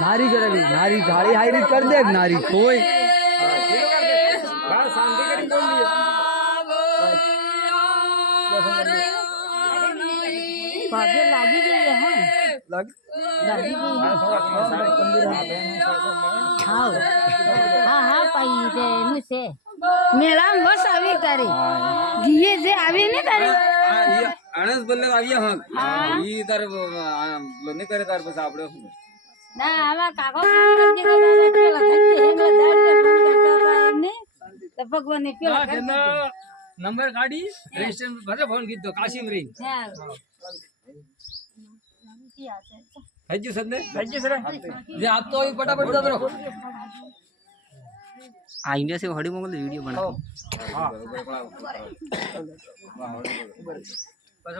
नारी करेगी नारी गाड़ी हाईरी कर दे नारी कोई पागे लागी गई है लागी हाँ हाँ हाँ पाई दे मुझसे मेरा बस अभी तारी दिए से अभी नहीं तारी अनस बोलले आविया हां ई तार लोने करे तार बस आपड़े ना हमारा काका फोन करके पेला थके हेंगला दाड़ के फोन करता था हमने तब भगवान ने पेला कर नंबर गाड़ी रजिस्टर भरे फोन की तो काशी में रही हां हज्जी सर ने हज्जी सर ये आप तो फटाफट जा दो आ इंडिया से हड़ी मंगल वीडियो बना हां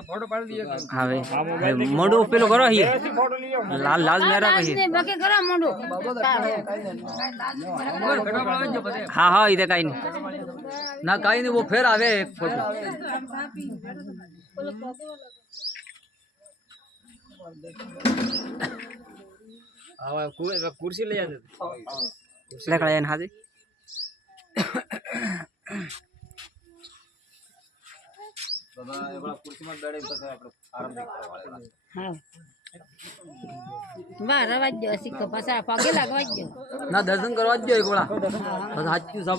फोटो पाड़ दिए हावे मोडो पेलो करो ही लाल लाल मेरा कही बाकी करा मोडो हां हां इधर काई नहीं ना काई नहीं वो फिर आवे एक फोटो आवा कुर्सी ले जा ले खड़ा ना हाजी बाबा एवढा कुर्सी मध्ये बेडे तसं आपण आराम करतो हां 12 વાગ્યો શીખો પાછા પગે લાગવા ગયો ના દર્શન કરવા જ ગયો એક વેળા પછી હાચું સાબો